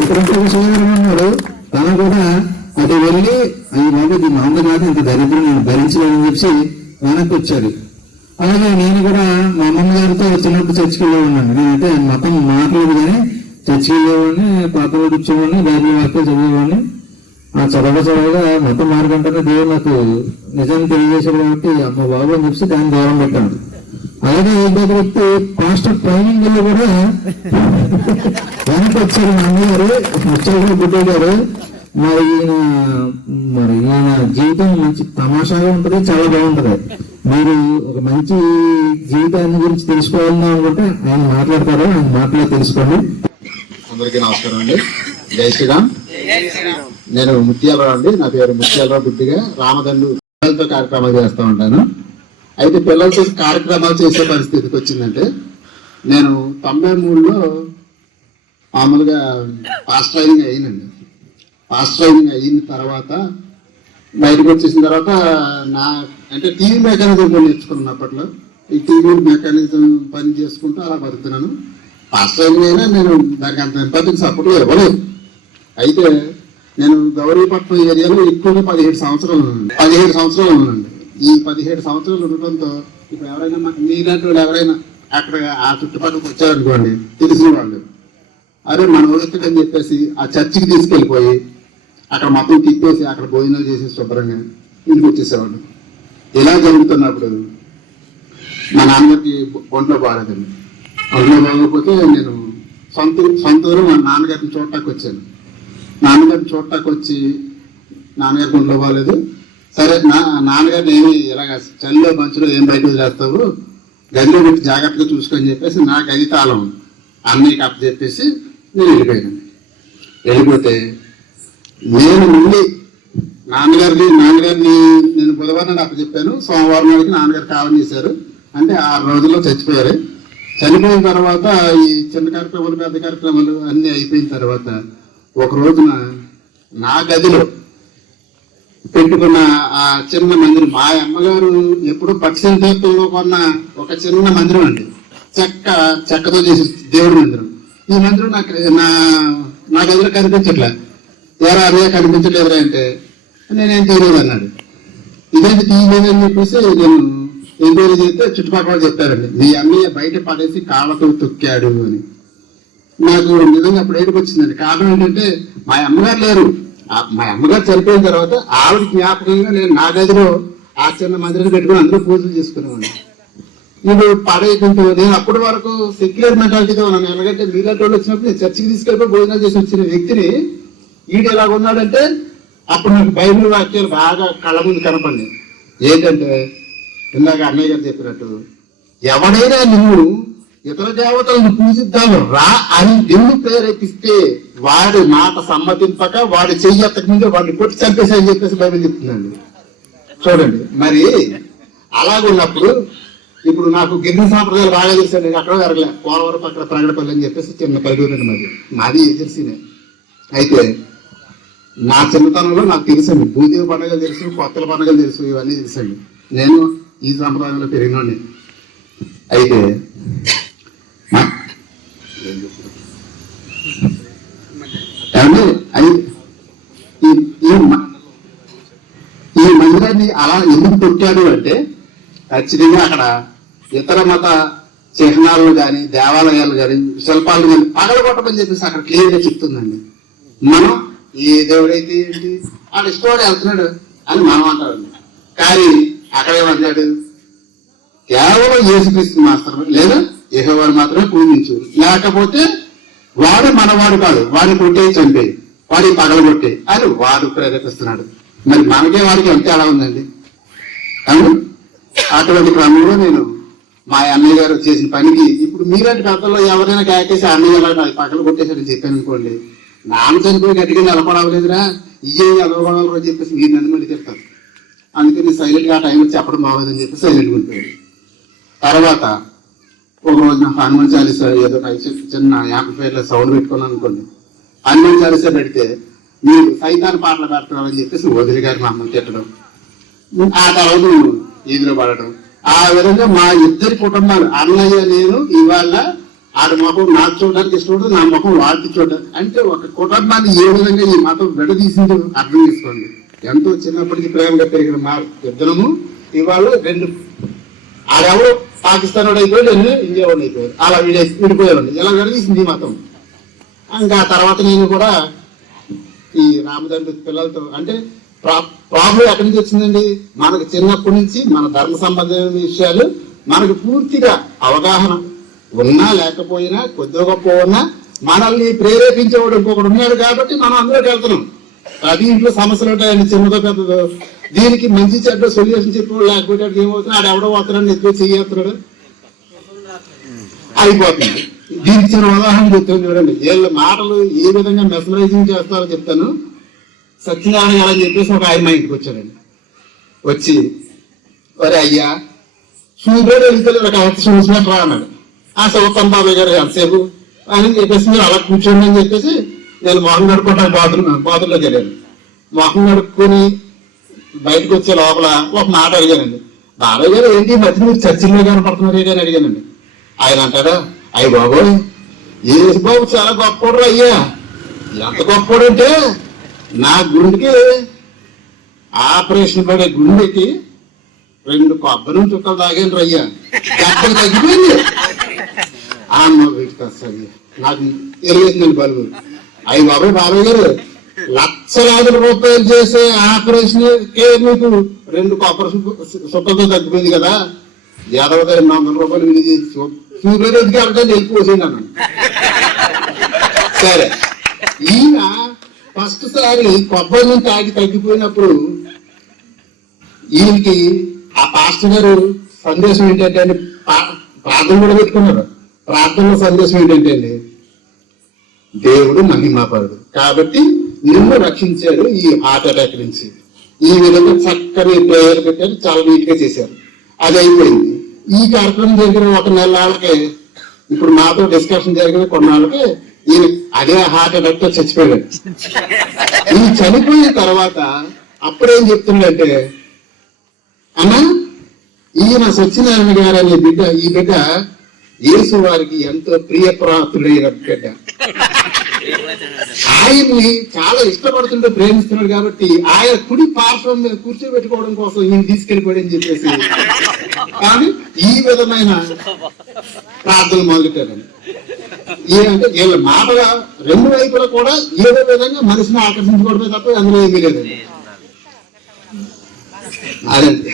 ఇక్కడ సోదరుడు ఉన్నాడు తను కూడా అటు వెళ్ళి ఈ బాబు ఇది మా అమ్మ ఇంత దరిద్రం నేను భరించలేనని చెప్పి వెనక్కి వచ్చాడు అలాగే నేను కూడా మా అమ్మమ్మ గారితో చిన్నప్పుడు చర్చికి ఉన్నాను నేనంటే మతం మాట్లాడదు కానీ చర్చికి వెళ్ళేవాడిని పాత కూర్చోవాడిని బైబిల్ వాక్యం చదివేవాడిని. ఆ చదవ చదవగా మతం మార్గంటనే దేవుడు నాకు నిజాన్ని తెలియజేశాడు కాబట్టి అమ్మ బాబు అని చెప్పి దాన్ని దూరం పెట్టాను అలాగే ఇంకొక వ్యక్తి పాస్టర్ ట్రైనింగ్లో కూడా వెనక్కి వచ్చారు మా అమ్మగారు వచ్చారు గుడ్డ గారు మరి ఈయన మరి ఈయన జీవితం మంచి తమాషాగా ఉంటది చాలా బాగుంటది. మీరు ఒక మంచి జీవితాన్ని గురించి తెలుసుకోవాలని అనుకుంటే ఆయన మాట్లాడతారు ఆయన మాట్లాడి తెలుసుకోండి. అందరికీ నమస్కారం అండి. జై శ్రీరామ్. నేను ముత్యాలరావు అండి. నా పేరు ముత్యాలరావు బుద్ధిగా రామదండు కార్యక్రమాలు చేస్తూ ఉంటాను. అయితే పిల్లలతో కార్యక్రమాలు చేసే పరిస్థితికి వచ్చిందంటే నేను తొంభై మూడులో మామూలుగా పాస్ ట్రైనింగ్ అయ్యిందండి పాస్ ట్రైనింగ్ అయిన తర్వాత బయటకు వచ్చేసిన తర్వాత నా అంటే టీవీ మెకానిజం కూడా నేర్చుకున్నాను అప్పట్లో. ఈ టీవీ మెకానిజం పని చేసుకుంటూ అలా బతుకుతున్నాను. పాస్ ట్రైనింగ్ అయినా నేను దానికి అంత ఇంపార్టెన్స్ అప్పట్లో ఇవ్వలేదు. అయితే నేను గౌరీపట్నం ఏరియాలో ఎక్కువగా పదిహేడు సంవత్సరాలు ఉన్నాను పదిహేడు సంవత్సరాలు ఉన్నానండి. ఈ పదిహేడు సంవత్సరాలు ఉండటంతో ఇప్పుడు ఎవరైనా మా- మీలాంటి వాళ్ళు ఎవరైనా అక్కడ ఆ చుట్టుపక్కల వచ్చారనుకోండి తెలిసిన వాళ్ళు. అరే మన ఊరెత్తడని చెప్పేసి ఆ చర్చికి తీసుకెళ్ళిపోయి అక్కడ మొత్తం తిప్పేసి అక్కడ భోజనాలు చేసి శుభ్రంగా ఇంటికి వచ్చేసేవాళ్ళు. ఇలా జరుగుతున్నప్పుడు మా నాన్నగారికి ఒంట్లో బాగాలేదండి. ఒంట్లో బాగోకపోతే నేను సొంత సొంత ఊరు మా నాన్నగారిని చూడటానికి వచ్చాను. నాన్నగారిని చూడటానికి వచ్చి నాన్నగారికి ఒంట్లో బాగాలేదు. సరే నా నాన్నగారిని ఏమి ఇలాగ చలిలో మంచులో ఏం బయట వదిలేస్తావు గదిలో పెట్టి జాగ్రత్తగా చూసుకొని చెప్పేసి నా గది తాళం అన్నయ్యకి అప్ప చెప్పేసి నేను వెళ్ళిపోయాను. వెళ్ళిపోతే నేను మళ్ళీ నాన్నగారిని నాన్నగారిని నేను బుధవారం నాడు అప్పచెప్పాను సోమవారం నాడికి నాన్నగారు కాలం చేశారు. అంటే ఆరు రోజుల్లో చచ్చిపోయారు. చనిపోయిన తర్వాత ఈ చిన్న కార్యక్రమాలు పెద్ద కార్యక్రమాలు అన్నీ అయిపోయిన తర్వాత ఒక రోజున నా గదిలో పెట్టుకున్న ఆ చిన్న మందిరం. మా అమ్మగారు ఎప్పుడు పక్షి తీర్థంలో కొన్న ఒక చిన్న మందిరం అండి. చెక్క చెక్కతో చేసి దేవుడి మందిరం. ఈ మందిరం నాకు నా నా గదిలో కనిపించట్లే. ఎరా అదే కనిపించట్లేదురా అంటే నేనేం చేయలేదు అన్నాడు. ఇదేంటి తీయలేదని చెప్పేసి నేను ఎంక్వైరీ చేస్తే చుట్టుపక్కల చెప్పారండి. మీ అన్నయ్య బయట పడేసి కాళ్ళతో తొక్కాడు అని. నాకు నిజంగా అప్పుడు ఏడుపు వచ్చిందండి. కారణం ఏంటంటే మా అమ్మగారు లేరు. మా అమ్మగారు చనిపోయిన తర్వాత ఆవిడ జ్ఞాపకంగా నేను నా గదిలో ఆ చిన్న మందిరం పెట్టుకుని అందరూ పూజలు చేసుకునేవాడిని. ఇప్పుడు పడేయకుంటూ నేను అప్పటి వరకు సెక్యులర్ మెంటాలిటీతో ఉన్నాను. ఎందుకంటే మీలాంటి వాళ్ళు వచ్చినప్పుడు నేను చర్చికి తీసుకెళ్ళిపోయి భోజనాలు చేసి వచ్చిన వ్యక్తిని ఈడు ఎలాగ ఉన్నాడంటే అప్పుడు నాకు బైబిల్ వాక్యాలు బాగా కళ్ళ ముందు కనపడి ఏంటంటే ఇందాక అన్నయ్య గారు చెప్పినట్టు ఎవడైనా నువ్వు ఇతర దేవతలను పూజిద్దాము రా అని నిన్ను ప్రేరేపిస్తే వాడి మాట సమ్మతింపక వాడి చెయ్యి ఎత్తక ముందే వాడిని కొట్టి చంపేశాయని చెప్పేసి బైబిల్ చెప్తుందండి. చూడండి. మరి అలాగున్నప్పుడు ఇప్పుడు నాకు గిరిజన సాంప్రదాయాలు బాగా తెలుసు నేను అక్కడ జరగలే. పోలవరం పక్కన ప్రగడపల్లి అని చెప్పేసి చిన్న పల్లెటూరు అండి నాది మాది ఏజెన్సీనే. అయితే నా చిన్నతనంలో నాకు తెలుసండి. భూదేవి పండుగలు తెలుసు కొత్తల పండుగలు తెలుసు ఇవన్నీ తెలుసండి. నేను ఈ సంప్రదాయంలో పెరిగినండి అయితే ఈ- ఈ మహిళని మందిరాన్ని అలా ఎందుకు పెట్టాడు అంటే ఖచ్చితంగా అక్కడ ఇతర మత చిహ్నాలను కానీ దేవాలయాలు కానీ శిల్పాలు కానీ పగలగొట్టమని చెప్పేసి అక్కడ క్లియర్గా చెప్తుందండి. మనం ఏ దేవుడైతే ఏంటి వాడు ఇష్టవాడు వెళ్తున్నాడు అని మనం అంటాడు కానీ అక్కడ ఏమంటాడు కేవలం యేసుక్రీస్తు మాత్రమే లేదా ఏహోవాడు మాత్రమే పూజించు. లేకపోతే వాడు మనవాడు కాదు వాడిని కొట్టే చంపే వాడి పగలగొట్టే అని వాడు ప్రేరేపిస్తున్నాడు. మరి మనకే వాడికి ఎంత ఎలా ఉందండి? అవును? అటువంటి క్రమంలో నేను మా అన్నయ్య గారు చేసిన పనికి ఇప్పుడు మీలాంటి పెద్దల్లో ఎవరైనా కాకేసి అన్నయ్య ఎలా నాకు పక్కన కొట్టేశారని చెప్పాను అనుకోండి నాన్న చనిపోయి గట్టిగా నిలబడవలేదురా ఇయ్యే ఎదవగలరు అని చెప్పేసి మీరు నన్ను మళ్ళీ చెప్తారు అందుకని సైలెంట్గా ఆ టైం చెప్పడం బాగోదని చెప్పి సైలెంట్ ఉంటాడు. తర్వాత ఒక రోజున హనుమాన్ చాలీసా ఏదో చిన్న యాంప్లిఫైర్ సౌండ్ పెట్టుకున్నాను అనుకోండి అన్నం కలిసి పెడితే మీరు సైతాన్ పాటలు పెడుతున్నారని చెప్పేసి వదిలి గారు మమ్మల్ని తిట్టడం. ఆ తర్వాత ఎదురు పడడం. ఆ విధంగా మా ఇద్దరి కుటుంబాలు అన్నయ్య నేను ఇవాళ ఆడ ముఖం నాకు చూడడానికి ఇష్టపడదు నా ముఖం వాళ్ళకి చూడడానికి అంటే ఒక కుటుంబాన్ని ఏ విధంగా ఈ మతం విడదీసిందో అర్థం చేసుకోండి. ఎంతో చిన్నప్పటికి ప్రేమగా పెరిగిన మా ఇద్దరము ఇవాళ రెండు ఆడెవరు పాకిస్తాన్ వాడు అయిపోయాడు నేను ఇండియా వాడు అయిపోయాడు. అలా విడిపోయాడు. ఇలా విడదీసింది ఈ మతం? ఇంకా తర్వాత నేను కూడా ఈ రామదండ్రి పిల్లలతో అంటే ప్రాబ్లం ఎక్కడి నుంచి వచ్చిందండి? మనకు చిన్నప్పటి నుంచి మన ధర్మ సంబంధమైన విషయాలు మనకు పూర్తిగా అవగాహన ఉన్నా లేకపోయినా కొద్దిగా గొప్ప ఉన్నా మనల్ని ప్రేరేపించేవాడు ఇంకొకడు ఉన్నాడు కాబట్టి మనం అందులోకి వెళ్తున్నాం. అది ఇంట్లో సమస్యలు ఉంటాయండి చిన్నదో పెద్దదో. దీనికి మంచి చెడ్డ సొల్యూషన్ చెప్పేవాడు లేకపోతే వాడికి ఏమవుతుంది? ఎవడో వస్తున్నాడు ఎక్కువ చెయ్యేస్తున్నాడు. అయిపోతుంది దీనికి చిన్న ఉదాహరణ చెప్తాను చూడండి. వీళ్ళ మాటలు ఏ విధంగా మెసరైజింగ్ చేస్తారో చెప్తాను. సత్యనారాయణ గారు అని చెప్పేసి ఒక ఆయన మా ఇంటికి వచ్చాడండి వచ్చి ఒరే అయ్యా సూర్యుడు వెళ్తే ఒక హత్య చూసినట్టు రా అన్నాడు. ఆ సౌతన్ బాబాయ్ గారు ఎంతసేపు? అని చెప్పేసి మీరు అలా కూర్చోండి అని చెప్పేసి నేను మొహం కడుక్కుంటాను బాత్రూమ్ బాత్రూంలోకి వెళ్ళాను మొహం కడుక్కొని బయటకు వచ్చే లోపల ఒక మాట అడిగానండి. బాబాయ్ గారు ఏంటి మధ్య మీరు చర్చిల్లో కనపడుతున్నారు అని అడిగానండి. ఆయన అంటాడు అయ్య బాబోయ్ ఏ బాబు చాలా గొప్పోడు అయ్యా. ఎంత గొప్పోడు అంటే నా గుండెకి ఆపరేషన్ పడే గుండెకి రెండు కొబ్బరి చుక్కలు తాగాను రయ్యా గడ్డలు తగ్గిపోయింది. ఆ అమ్మ వీటికి నాకు ఎలుగుతుందండి బలుగు అయ్యి బాబాయ్ బాబాయ్ గారు లక్షలాది రూపాయలు చేసే ఆపరేషన్ కే మీకు రెండు కొబ్బరి సుక్కలతో తగ్గిపోయింది కదా. యాదవ రెండు వందల రూపాయలు విని సూర్యరెడ్డికి అంటే వెళ్ళిపోసేయండి అన్నాను సరే. ఈయన ఫస్ట్ సారి కొబ్బరి నుంచి తాగి తగ్గిపోయినప్పుడు ఈయనకి ఆ పాస్టర్ గారు సందేశం ఏంటంటే అండి, ప్రార్థన కూడా పెట్టుకున్నారు. ప్రార్థనలో సందేశం ఏంటంటే అండి దేవుడు మహిమాపరుడు. కాబట్టి నిన్ను రక్షించాడు ఈ హార్ట్ అటాక్ నుంచి. ఈ విధంగా చక్కని ప్రేయర్ పెట్టారు చాలా నీట్గా చేశారు. అది అయిపోయింది. ఈ కార్యక్రమం జరిగిన ఒక నెల వాళ్ళకి ఇప్పుడు మాతో డిస్కషన్ జరిగిన కొన్నాళ్ళకి ఈయన అదే హార్ట్ అటాక్తో చచ్చిపోయాడు. ఈ చనిపోయిన తర్వాత అప్పుడేం చెప్తుందంటే అన్నా ఈయన సత్యనారాయణ గారు అనే బిడ్డ ఈ బిడ్డ యేసు వారికి ఎంతో ప్రియప్రాప్తుడైన బిడ్డ. ఆయన్ని చాలా ఇష్టపడుతుంటే ప్రేమిస్తున్నాడు కాబట్టి ఆయన కుడి పార్శ్వం మీద కూర్చోబెట్టుకోవడం కోసం ఈయన తీసుకెళ్ళిపోయాడు చెప్పేసి. కానీ ఈ విధమైన ప్రార్థనలు మొదలుపెట్టారండి ఏంటంటే వీళ్ళ మాటగా రెండు వైపులా కూడా ఏదో విధంగా మనిషిని ఆకర్షించుకోవడమే తప్ప అందులో ఏమీ లేదండి. అదండి